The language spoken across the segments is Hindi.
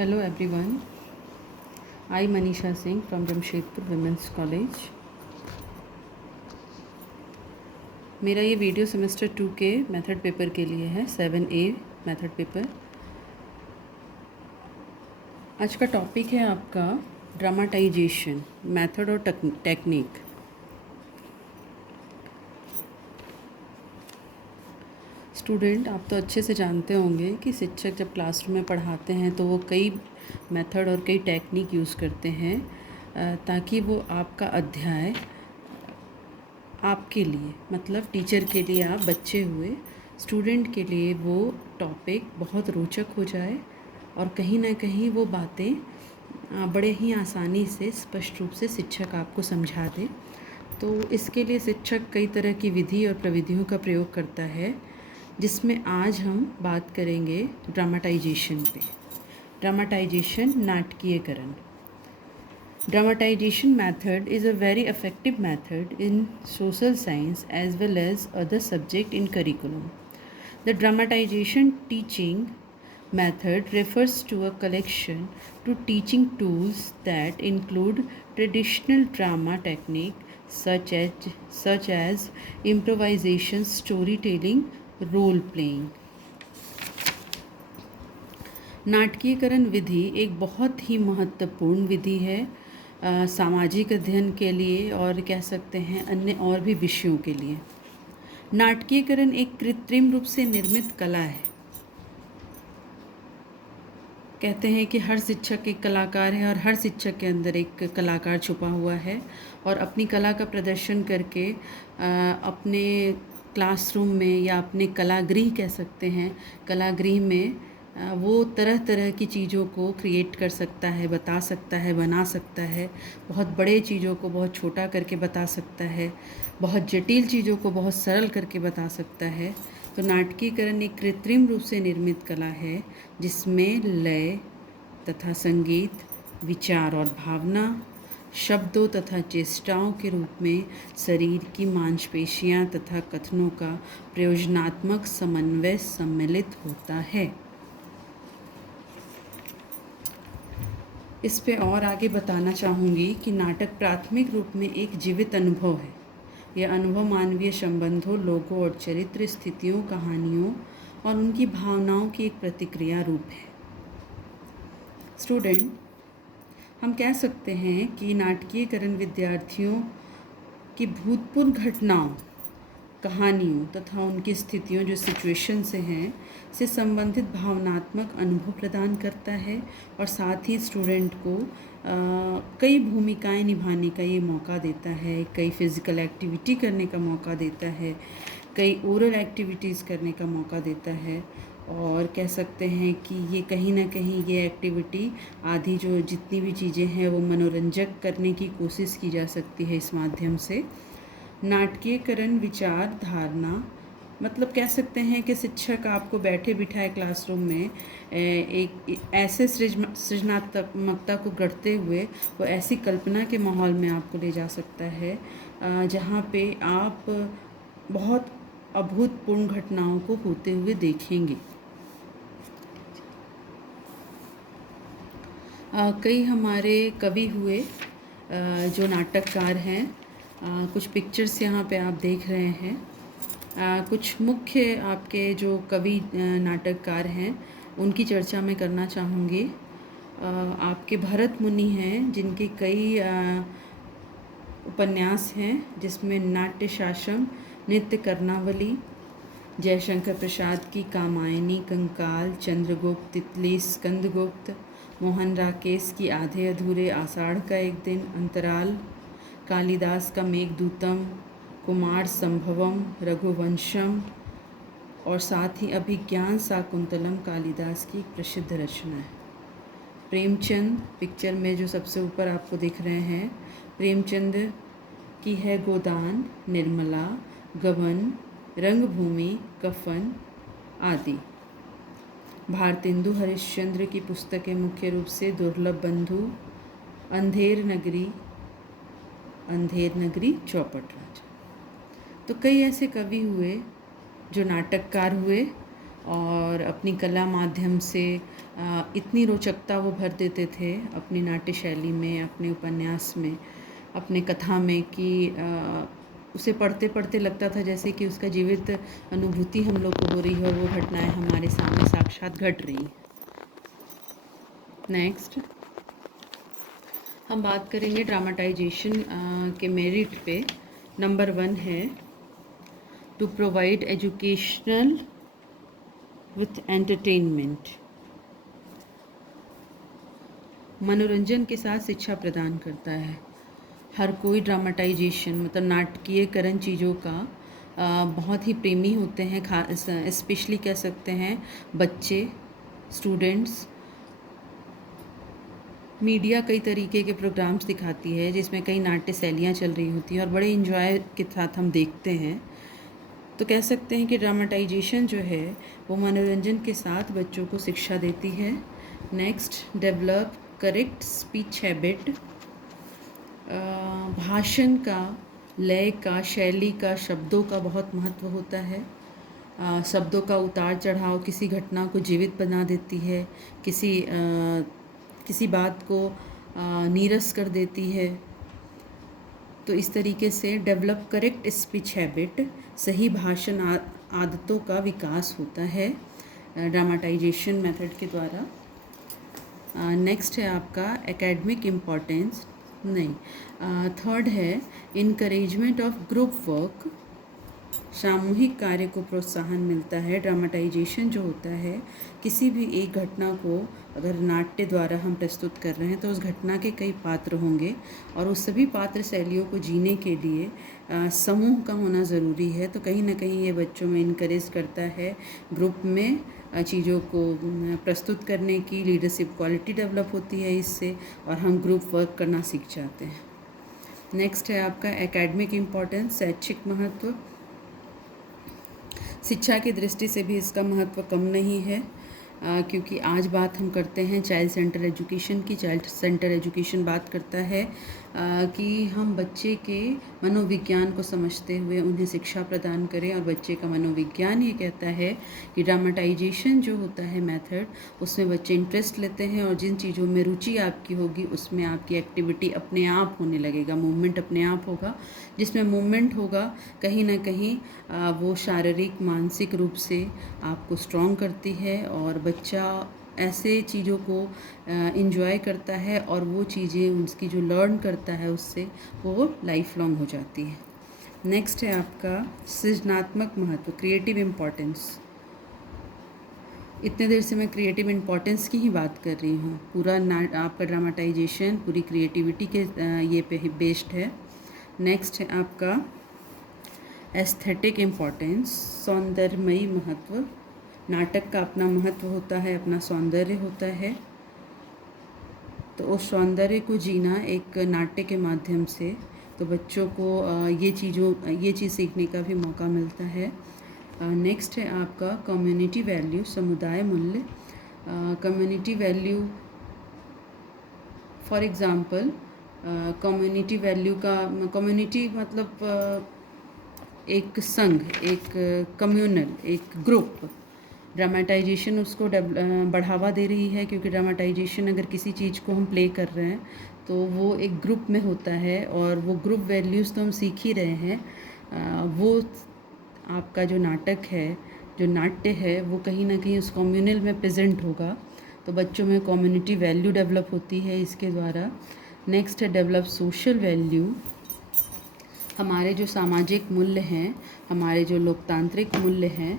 Hello everyone. I Manisha Singh from Jamshedpur Women's College. मेरा ये वीडियो सेमेस्टर 2 के मेथड पेपर के लिए है 7A मेथड पेपर। आज का टॉपिक है आपका ड्रामाटाइजेशन मेथड और टेक्निक। स्टूडेंट, आप तो अच्छे से जानते होंगे कि शिक्षक जब क्लासरूम में पढ़ाते हैं तो वो कई मेथड और कई टेक्निक यूज़ करते हैं ताकि वो आपका अध्याय आपके लिए मतलब टीचर के लिए, आप बच्चे हुए स्टूडेंट के लिए वो टॉपिक बहुत रोचक हो जाए और कहीं ना कहीं वो बातें बड़े ही आसानी से स्पष्ट रूप से शिक्षक आपको समझा दे। तो इसके लिए शिक्षक कई तरह की विधि और प्रविधियों का प्रयोग करता है, जिसमें आज हम बात करेंगे ड्रामाटाइजेशन पे। Dramatisation, नाटकीयकरण। Dramatization method is a very effective method in social science as well as other subject in curriculum. The dramatization teaching method refers to a collection to teaching tools that include traditional drama technique such as improvisation, storytelling, role playing. नाटकीकरण विधि एक बहुत ही महत्वपूर्ण विधि है सामाजिक अध्ययन के लिए और कह सकते हैं अन्य और भी विषयों के लिए। नाटकीकरण एक कृत्रिम रूप से निर्मित कला है। कहते हैं कि हर शिक्षक एक कलाकार है और हर शिक्षक के अंदर एक कलाकार छुपा हुआ है और अपनी कला का प्रदर्शन करके अपने क्लासरूम में या अपने कलागृह कह सकते हैं, कलागृह में वो तरह तरह की चीज़ों को क्रिएट कर सकता है, बता सकता है, बना सकता है। बहुत बड़े चीज़ों को बहुत छोटा करके बता सकता है, बहुत जटिल चीज़ों को बहुत सरल करके बता सकता है। तो नाटकीकरण एक कृत्रिम रूप से निर्मित कला है जिसमें लय तथा संगीत, विचार और भावना, शब्दों तथा चेष्टाओं के रूप में शरीर की मांसपेशियां तथा कथनों का प्रयोजनात्मक समन्वय सम्मिलित होता है। इस पे और आगे बताना चाहूँगी कि नाटक प्राथमिक रूप में एक जीवित अनुभव है। यह अनुभव मानवीय संबंधों, लोगों और चरित्र स्थितियों, कहानियों और उनकी भावनाओं की एक प्रतिक्रिया रूप है। स्टूडेंट, हम कह सकते हैं कि नाटकीयकरण विद्यार्थियों की भूतपूर्व घटनाओं, कहानियों तथा उनकी स्थितियों जो सिचुएशन से हैं से संबंधित भावनात्मक अनुभव प्रदान करता है और साथ ही स्टूडेंट को कई भूमिकाएं निभाने का ये मौका देता है, कई फिज़िकल एक्टिविटी करने का मौका देता है, कई ओरल एक्टिविटीज़ करने का मौका देता है और कह सकते हैं कि ये कहीं ना कहीं ये एक्टिविटी आदि जो जितनी भी चीज़ें हैं वो मनोरंजक करने की कोशिश की जा सकती है इस माध्यम से। नाटकीयकरण विचार धारणा मतलब कह सकते हैं कि शिक्षक आपको बैठे बिठाए क्लासरूम में एक ऐसे सृजनात्मकता को गढ़ते हुए वो ऐसी कल्पना के माहौल में आपको ले जा सकता है जहाँ पे आप बहुत अभूतपूर्व घटनाओं को होते हुए देखेंगे। कई हमारे कवि हुए जो नाटककार हैं, कुछ पिक्चर्स यहाँ पे आप देख रहे हैं। कुछ मुख्य आपके जो कवि नाटककार हैं उनकी चर्चा मैं करना चाहूँगी। आपके भरत मुनि हैं जिनके कई उपन्यास हैं जिसमें नाट्य शासम, नित्य कर्णावली, जयशंकर प्रसाद की कामायनी, कंकाल, चंद्रगुप्त, तितली, स्कंदगुप्त, मोहन राकेश की आधे अधूरे, आषाढ़ का एक दिन, अंतराल, कालिदास का मेघदूतम, कुमार संभवम, रघुवंशम और साथ ही अभिज्ञान शाकुंतलम कालिदास की प्रसिद्ध रचना है। प्रेमचंद पिक्चर में जो सबसे ऊपर आपको दिख रहे हैं, प्रेमचंद की है गोदान, निर्मला, गबन, रंगभूमि, कफन आदि। भारतेंदु हरिश्चंद्र की पुस्तकें मुख्य रूप से दुर्लभ बंधु, अंधेर नगरी, चौपट राजा। तो कई ऐसे कवि हुए जो नाटककार हुए और अपनी कला माध्यम से इतनी रोचकता वो भर देते थे अपनी नाट्य शैली में, अपने उपन्यास में, अपने कथा में कि उसे पढ़ते पढ़ते लगता था जैसे कि उसका जीवित अनुभूति हम लोग को हो रही है और वो घटनाएं हमारे सामने साक्षात घट रही हैं। नेक्स्ट हम बात करेंगे ड्रामाटाइजेशन के मेरिट पे। नंबर 1 है to provide educational with entertainment, मनोरंजन के साथ शिक्षा प्रदान करता है। हर कोई ड्रामाटाइजेशन मतलब नाटकीयकरण चीज़ों का बहुत ही प्रेमी होते हैं, स्पेशली कह सकते हैं बच्चे, स्टूडेंट्स। मीडिया कई तरीके के प्रोग्राम्स दिखाती है जिसमें कई नाट्य शैलियाँ चल रही होती हैं और बड़े इन्जॉय के साथ हम देखते हैं। तो कह सकते हैं कि ड्रामाटाइजेशन जो है वो मनोरंजन के साथ बच्चों को शिक्षा देती है। Next, develop correct speech habit, भाषण का, लय का, शैली का, शब्दों का बहुत महत्व होता है। शब्दों का उतार चढ़ाव किसी घटना को जीवित बना देती है, किसी बात को नीरस कर देती है। तो इस तरीके से डेवलप करेक्ट स्पीच हैबिट, सही भाषण आदतों का विकास होता है ड्रामाटाइजेशन मेथड के द्वारा। नेक्स्ट है आपका एकेडमिक इम्पोर्टेंस, थर्ड है इनकरेजमेंट ऑफ ग्रुप वर्क, सामूहिक कार्य को प्रोत्साहन मिलता है। ड्रामाटाइजेशन जो होता है, किसी भी एक घटना को अगर नाट्य द्वारा हम प्रस्तुत कर रहे हैं तो उस घटना के कई पात्र होंगे और उस सभी पात्र शैलियों को जीने के लिए समूह का होना ज़रूरी है। तो कहीं ना कहीं ये बच्चों में इनकरेज करता है ग्रुप में चीज़ों को प्रस्तुत करने की, लीडरशिप क्वालिटी डेवलप होती है इससे और हम ग्रुप वर्क करना सीख जाते हैं। नेक्स्ट है आपका एकेडमिक इम्पोर्टेंस, शैक्षिक महत्व। शिक्षा की दृष्टि से भी इसका महत्व कम नहीं है, क्योंकि आज बात हम करते हैं चाइल्ड सेंटर एजुकेशन की। चाइल्ड सेंटर एजुकेशन बात करता है कि हम बच्चे के मनोविज्ञान को समझते हुए उन्हें शिक्षा प्रदान करें, और बच्चे का मनोविज्ञान ये कहता है कि ड्रामाटाइजेशन जो होता है मेथड, उसमें बच्चे इंटरेस्ट लेते हैं और जिन चीज़ों में रुचि आपकी होगी उसमें आपकी एक्टिविटी अपने आप होने लगेगा, मूवमेंट अपने आप होगा। जिसमें मूवमेंट होगा कहीं ना कहीं वो शारीरिक मानसिक रूप से आपको स्ट्रॉन्ग करती है और बच्चा ऐसे चीज़ों को इन्जॉय करता है और वो चीज़ें उसकी जो लर्न करता है उससे वो लाइफ लॉन्ग हो जाती है। नेक्स्ट है आपका सृजनात्मक महत्व, क्रिएटिव इम्पोर्टेंस। इतने देर से मैं क्रिएटिव इम्पोर्टेंस की ही बात कर रही हूँ। पूरा आपका ड्रामाटाइजेशन पूरी क्रिएटिविटी के ये पे बेस्ड है। नेक्स्ट है आपका एस्थेटिक इम्पोर्टेंस, सौंदर्यमयी महत्व। नाटक का अपना महत्व होता है, अपना सौंदर्य होता है, तो उस सौंदर्य को जीना एक नाट्य के माध्यम से, तो बच्चों को ये चीज़ सीखने का भी मौका मिलता है। नेक्स्ट है आपका कम्युनिटी वैल्यू, समुदाय मूल्य। Community value for example, community value का कम्युनिटी मतलब एक संघ, एक कम्युनल, एक ग्रुप। ड्रामाटाइजेशन उसको बढ़ावा दे रही है, क्योंकि ड्रामाटाइजेशन अगर किसी चीज़ को हम प्ले कर रहे हैं तो वो एक ग्रुप में होता है और वो ग्रुप वैल्यूज़ तो हम सीख ही रहे हैं। वो आपका जो नाटक है, जो नाट्य है, वो कहीं ना कहीं उस कम्युनल में प्रेजेंट होगा, तो बच्चों में कम्युनिटी वैल्यू डेवलप होती है इसके द्वारा। नेक्स्ट है डेवलप सोशल वैल्यू। हमारे जो सामाजिक मूल्य हैं, हमारे जो लोकतांत्रिक मूल्य हैं,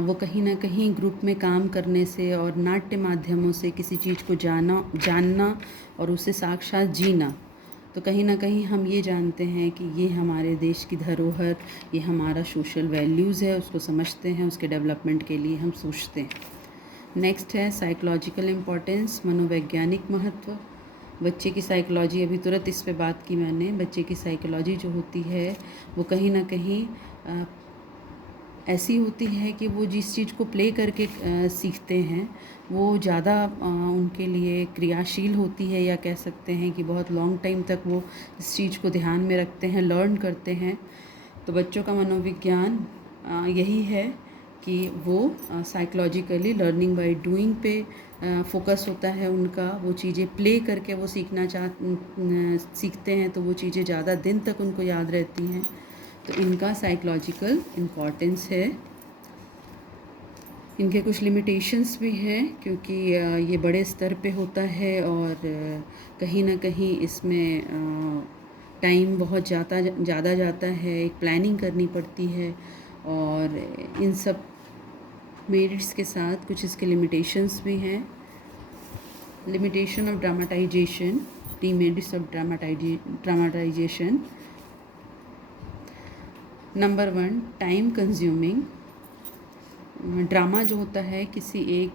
वो कहीं ना कहीं ग्रुप में काम करने से और नाट्य माध्यमों से किसी चीज़ को जानना और उसे साक्षात जीना, तो कहीं ना कहीं हम ये जानते हैं कि ये हमारे देश की धरोहर, ये हमारा सोशल वैल्यूज़ है, उसको समझते हैं, उसके डेवलपमेंट के लिए हम सोचते हैं। नेक्स्ट है साइकोलॉजिकल इम्पोर्टेंस, मनोवैज्ञानिक महत्व। बच्चे की साइकोलॉजी, अभी तुरंत इस पे बात की मैंने, बच्चे की साइकोलॉजी जो होती है वो कहीं ना कहीं ऐसी होती है कि वो जिस चीज़ को प्ले करके सीखते हैं वो ज़्यादा उनके लिए क्रियाशील होती है, या कह सकते हैं कि बहुत लॉन्ग टाइम तक वो इस चीज़ को ध्यान में रखते हैं, लर्न करते हैं। तो बच्चों का मनोविज्ञान यही है कि वो साइकोलॉजिकली लर्निंग बाय डूइंग पे फोकस होता है उनका, वो चीज़ें प्ले करके वो सीखते हैं, तो वो चीज़ें ज़्यादा दिन तक उनको याद रहती हैं। तो इनका साइकोलॉजिकल इम्पॉर्टेंस है। इनके कुछ लिमिटेशंस भी हैं, क्योंकि ये बड़े स्तर पे होता है और कहीं ना कहीं इसमें टाइम बहुत ज़्यादा जाता है, एक प्लानिंग करनी पड़ती है, और इन सब मेरिट्स के साथ कुछ इसके लिमिटेशंस भी हैं। Limitation of dramatisation, demerits of dramatisation. Number 1, time consuming. Drama जो होता है किसी एक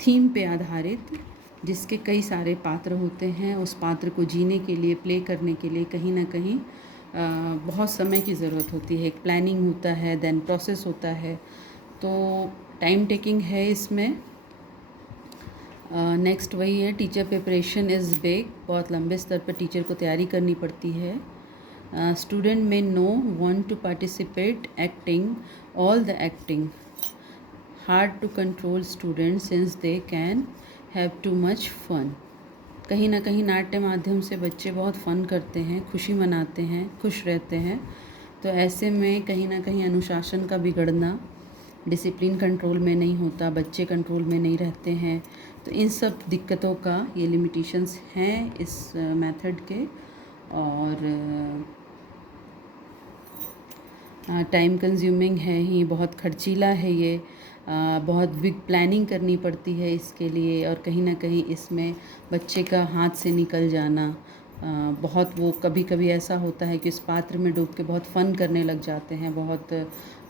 थीम पे आधारित, जिसके कई सारे पात्र होते हैं, उस पात्र को जीने के लिए, प्ले करने के लिए कहीं ना कहीं बहुत समय की ज़रूरत होती है। एक प्लानिंग होता है, देन प्रोसेस होता है, तो टाइम टेकिंग है इसमें। नेक्स्ट वही है, टीचर प्रिपरेशन इज़ बिग। बहुत लंबे स्तर पर टीचर को तैयारी करनी पड़ती है। स्टूडेंट में no want to participate acting all the acting. Hard to control student since they can have too much fun. कहीं ना कहीं नाट्य माध्यम से बच्चे बहुत फ़न करते हैं, खुशी मनाते हैं, खुश रहते हैं, तो ऐसे में कहीं ना कहीं अनुशासन का बिगड़ना, डिसिप्लिन कंट्रोल में नहीं होता, बच्चे कंट्रोल में नहीं रहते हैं, तो इन सब दिक्कतों का ये लिमिटेशंस हैं इस मेथड के। और टाइम कंज्यूमिंग है ही, बहुत खर्चीला है ये, बहुत बिग प्लानिंग करनी पड़ती है इसके लिए, और कहीं ना कहीं इसमें बच्चे का हाथ से निकल जाना, बहुत वो कभी कभी ऐसा होता है कि इस पात्र में डूब के बहुत फ़न करने लग जाते हैं, बहुत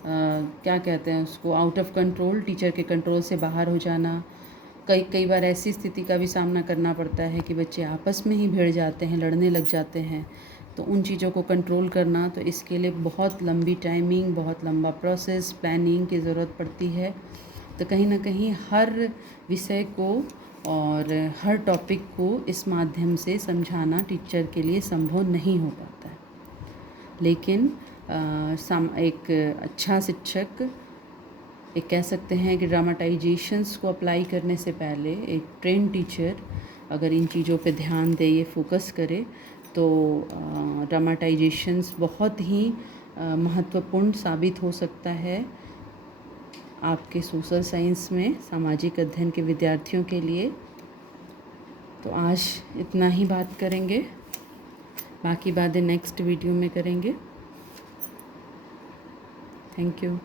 क्या कहते हैं उसको, आउट ऑफ कंट्रोल, टीचर के कंट्रोल से बाहर हो जाना। कई बार ऐसी स्थिति का भी सामना करना पड़ता है कि बच्चे आपस में ही भिड़ जाते हैं, लड़ने लग जाते हैं, तो उन चीज़ों को कंट्रोल करना, तो इसके लिए बहुत लंबी टाइमिंग, बहुत लंबा प्रोसेस, प्लानिंग की ज़रूरत पड़ती है। तो कहीं ना कहीं हर विषय को और हर टॉपिक को इस माध्यम से समझाना टीचर के लिए संभव नहीं हो पाता है। लेकिन एक अच्छा शिक्षक, एक कह सकते हैं कि ड्रामाटाइजेशंस को अप्लाई करने से पहले एक ट्रेन टीचर अगर इन चीज़ों पे ध्यान दे, ये फोकस करे, तो ड्रामाटाइजेशंस बहुत ही महत्वपूर्ण साबित हो सकता है आपके सोशल साइंस में, सामाजिक अध्ययन के विद्यार्थियों के लिए। तो आज इतना ही बात करेंगे, बाकी बातें नेक्स्ट वीडियो में करेंगे। Thank you.